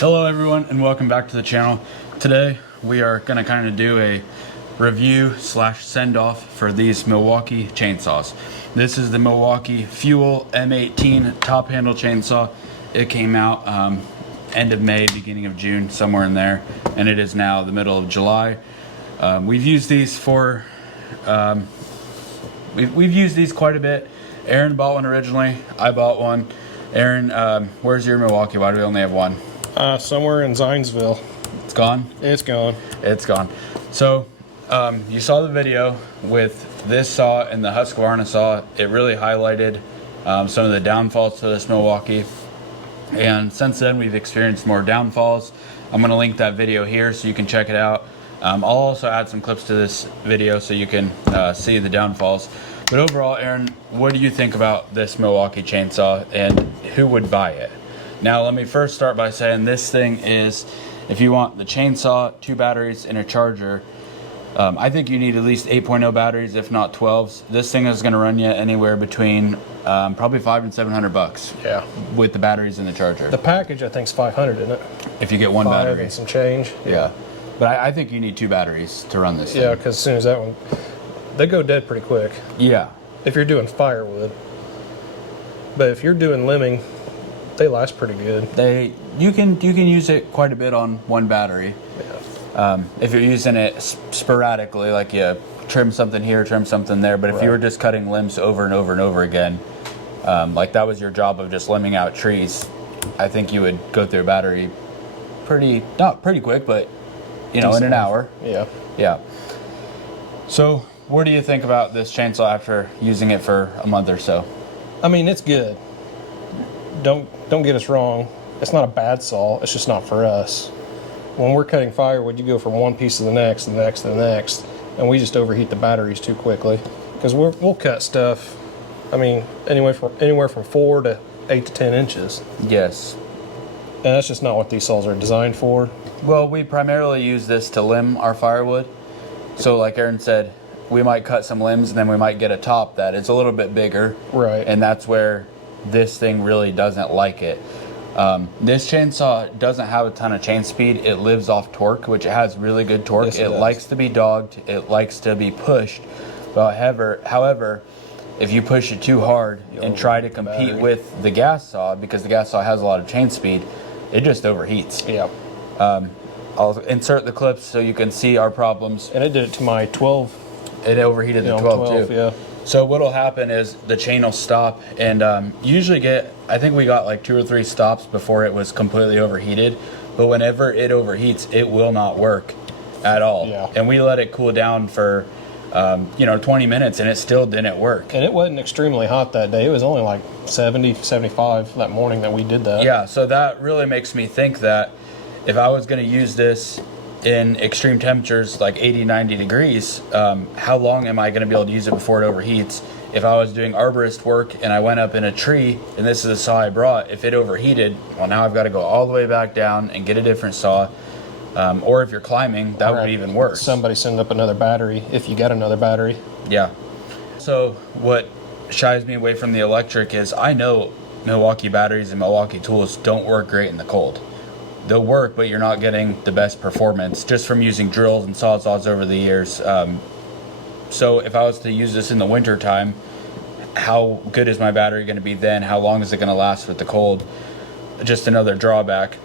Hello everyone and welcome back to the channel. Today we are going to kind of do a review slash send off for these Milwaukee chainsaws. This is the Milwaukee Fuel M18 top handle chainsaw. It came out end of May, beginning of June, somewhere in there, and it is now the middle of July. We've used these for we've used these quite a bit. Aaron bought one originally. I bought one. Aaron, where's your Milwaukee? Why do we only have one? Somewhere in Zionsville. It's gone? It's gone. It's gone. So, you saw the video with this saw and the Husqvarna saw. It really highlighted some of the downfalls to this Milwaukee. And since then, we've experienced more downfalls. I'm going to link that video here so you can check it out. I'll also add some clips to this video so you can see the downfalls. But overall, Aaron, what do you think about this Milwaukee chainsaw and who would buy it? Now, let me first start by saying this thing is, if you want the chainsaw, 2 batteries, and a charger, I think you need at least 8.0 batteries, if not 12s. This thing is going to run you anywhere between probably $500 and $700. Yeah. With the batteries and the charger. The package, I think, is $500, isn't it? If you get one battery. And some change. Yeah. But I think you need 2 batteries to run this thing. Yeah, because as soon as that one, they go dead pretty quick. Yeah. If you're doing firewood. But if you're doing limbing, they last pretty good. You can use it quite a bit on one battery. Yeah. If you're using it sporadically, like you trim something here, trim something there. But if you were just cutting limbs over and over and over again, like that was your job of just limbing out trees, I think you would go through a battery not pretty quick, but you know, in an hour. Yeah. Yeah. So, what do you think about this chainsaw after using it for a month or so? I mean, it's good. Don't get us wrong. It's not a bad saw. It's just not for us. When we're cutting firewood, you go from one piece to the next, the next, the next, and we just overheat the batteries too quickly. Because we'll cut stuff. I mean, anywhere from 4 to 8 to 10 inches. Yes. And that's just not what these saws are designed for. Well, we primarily use this to limb our firewood. So, like Aaron said, we might cut some limbs, and then we might get a top that is a little bit bigger. Right. And that's where this thing really doesn't like it. This chainsaw doesn't have a ton of chain speed. It lives off torque, which it has really good torque. Yes, it likes to be dogged. It likes to be pushed. But however, if you push it too hard and try to compete with the gas saw, because the gas saw has a lot of chain speed, it just overheats. Yeah. I'll insert the clips so you can see our problems. And it did it to my 12. It overheated the 12 too. Yeah. So what'll happen is the chain will stop, and usually I think we got like 2 or 3 stops before it was completely overheated. But whenever it overheats, it will not work at all. Yeah. And we let it cool down for 20 minutes, and it still didn't work. And it wasn't extremely hot that day. It was only like 70, 75 that morning that we did that. Yeah, so that really makes me think that if I was going to use this in extreme temperatures like 80, 90 degrees, how long am I going to be able to use it before it overheats? If I was doing arborist work and I went up in a tree, and this is the saw I brought, if it overheated, well, now I've got to go all the way back down and get a different saw. Or if you're climbing, that would be even worse. Somebody send up another battery if you got another battery. Yeah. So what shies me away from the electric is I know Milwaukee batteries and Milwaukee tools don't work great in the cold. They'll work, but you're not getting the best performance just from using drills and sawzalls over the years. So if I was to use this in the winter time, how good is my battery going to be then? How long is it going to last with the cold? Just another drawback.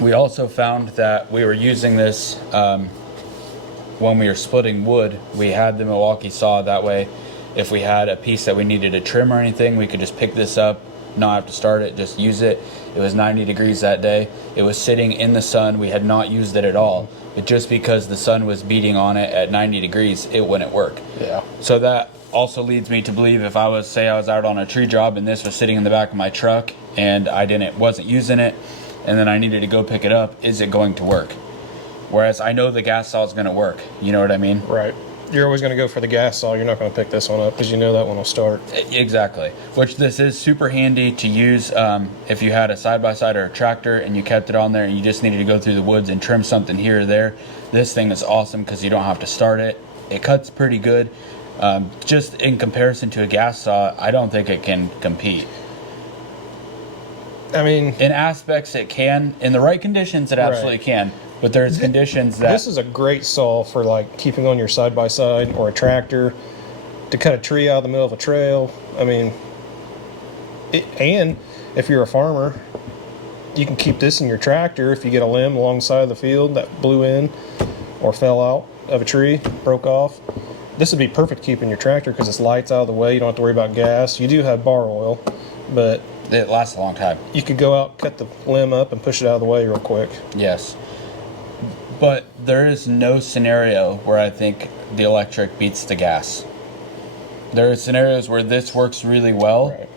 We also found that we were using this when we were splitting wood. We had the Milwaukee saw, that way if we had a piece that we needed to trim or anything, we could just pick this up, not have to start it, just use it. It was 90 degrees that day. It was sitting in the sun. We had not used it at all. But just because the sun was beating on it at 90 degrees, it wouldn't work. Yeah. So that also leads me to believe if I was out on a tree job and this was sitting in the back of my truck and I wasn't using it, and then I needed to go pick it up, is it going to work? Whereas I know the gas saw is going to work. You know what I mean? Right. You're always going to go for the gas saw. You're not going to pick this one up because you know that one will start. Exactly. Which this is super handy to use if you had a side-by-side or a tractor and you kept it on there and you just needed to go through the woods and trim something here or there. This thing is awesome because you don't have to start it. It cuts pretty good. Just in comparison to a gas saw, I don't think it can compete. I mean, in aspects it can. In the right conditions, it absolutely can. But there's conditions that... This is a great saw for like keeping on your side-by-side or a tractor, to cut a tree out of the middle of a trail. I mean, and if you're a farmer, you can keep this in your tractor if you get a limb alongside the field that blew in or fell out of a tree, broke off. This would be perfect keeping your tractor because it's lights out of the way. You don't have to worry about gas. You do have bar oil, but it lasts a long time. You could go out, cut the limb up, and push it out of the way real quick. Yes. But there is no scenario where I think the electric beats the gas. There are scenarios where this works really well, right,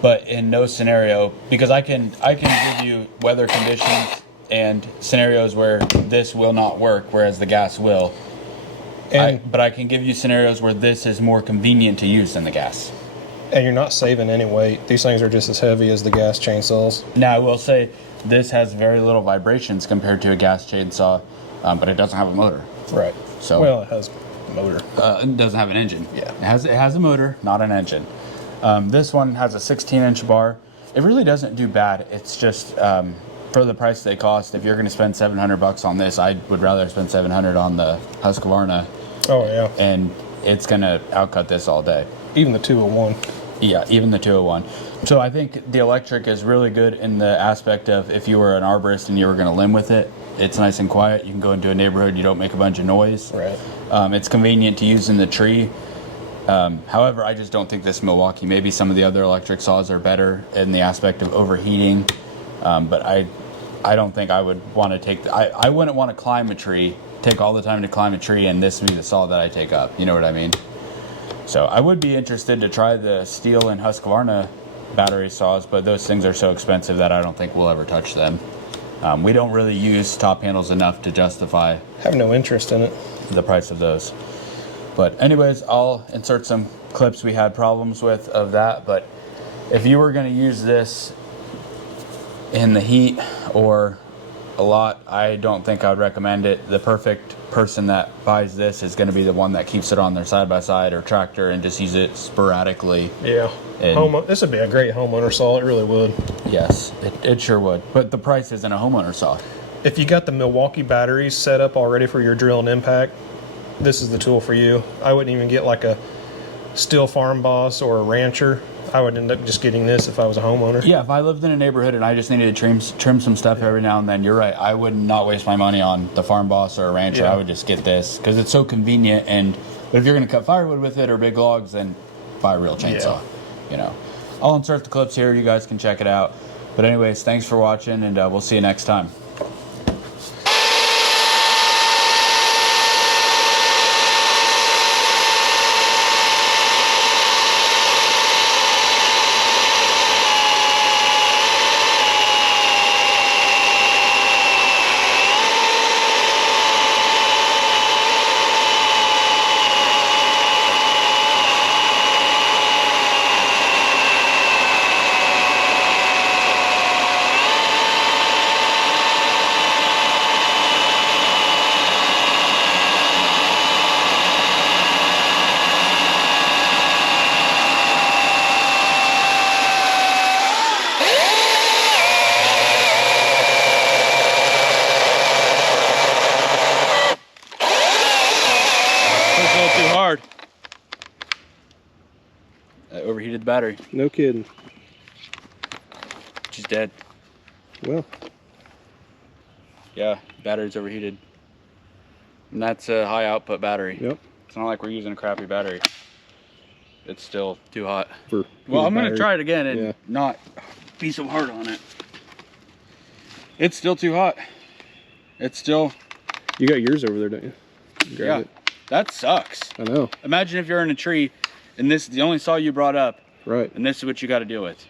but in no scenario, because I can give you weather conditions and scenarios where this will not work, whereas the gas will. But I can give you scenarios where this is more convenient to use than the gas. And you're not saving any weight. These things are just as heavy as the gas chainsaws. Now, I will say this has very little vibrations compared to a gas chainsaw, but it doesn't have a motor. Right. So, well, it has a motor. It doesn't have an engine. Yeah. It has a motor, not an engine. This one has a 16-inch bar. It really doesn't do bad. It's just for the price they cost. If you're going to spend $700 on this, I would rather spend $700 on the Husqvarna. Oh yeah. And it's going to outcut this all day. Even the 201. Yeah, even the 201. So I think the electric is really good in the aspect of if you were an arborist and you were going to limb with it, it's nice and quiet. You can go into a neighborhood, you don't make a bunch of noise. Right. It's convenient to use in the tree. However, I just don't think this Milwaukee, maybe some of the other electric saws are better in the aspect of overheating. But I don't think I would want to take, I wouldn't want to climb a tree, take all the time to climb a tree, and this would be the saw that I take up. You know what I mean? So I would be interested to try the Steel and Husqvarna battery saws, but those things are so expensive that I don't think we'll ever touch them. We don't really use top handles enough to justify... have no interest in it. ...the price of those. But anyways, I'll insert some clips we had problems with of that, but if you were going to use this in the heat or a lot, I don't think I would recommend it. The perfect person that buys this is going to be the one that keeps it on their side-by-side or tractor and just use it sporadically. Yeah. This would be a great homeowner saw. It really would. Yes, it sure would. But the price isn't a homeowner saw. If you got the Milwaukee batteries set up already for your drill and impact, this is the tool for you. I wouldn't even get like a Steel Farm Boss or a Rancher. I would end up just getting this if I was a homeowner. Yeah, if I lived in a neighborhood and I just needed to trim some stuff every now and then, you're right. I would not waste my money on the Farm Boss or a Rancher. Yeah. I would just get this because it's so convenient. But if you're going to cut firewood with it or big logs, then buy a real chainsaw. Yeah. You know, I'll insert the clips here. You guys can check it out. But anyways, thanks for watching, and we'll see you next time. Too hard. I overheated the battery. No kidding. She's dead. Well. Yeah, battery's overheated. And that's a high output battery. Yep. It's not like we're using a crappy battery. It's still too hot. Well, I'm going to try it again and not be so hard on it. It's still too hot. It's still... You got yours over there, don't you? Yeah. That sucks. I know. Imagine if you're in a tree and this is the only saw you brought up. Right. And this is what you got to deal with.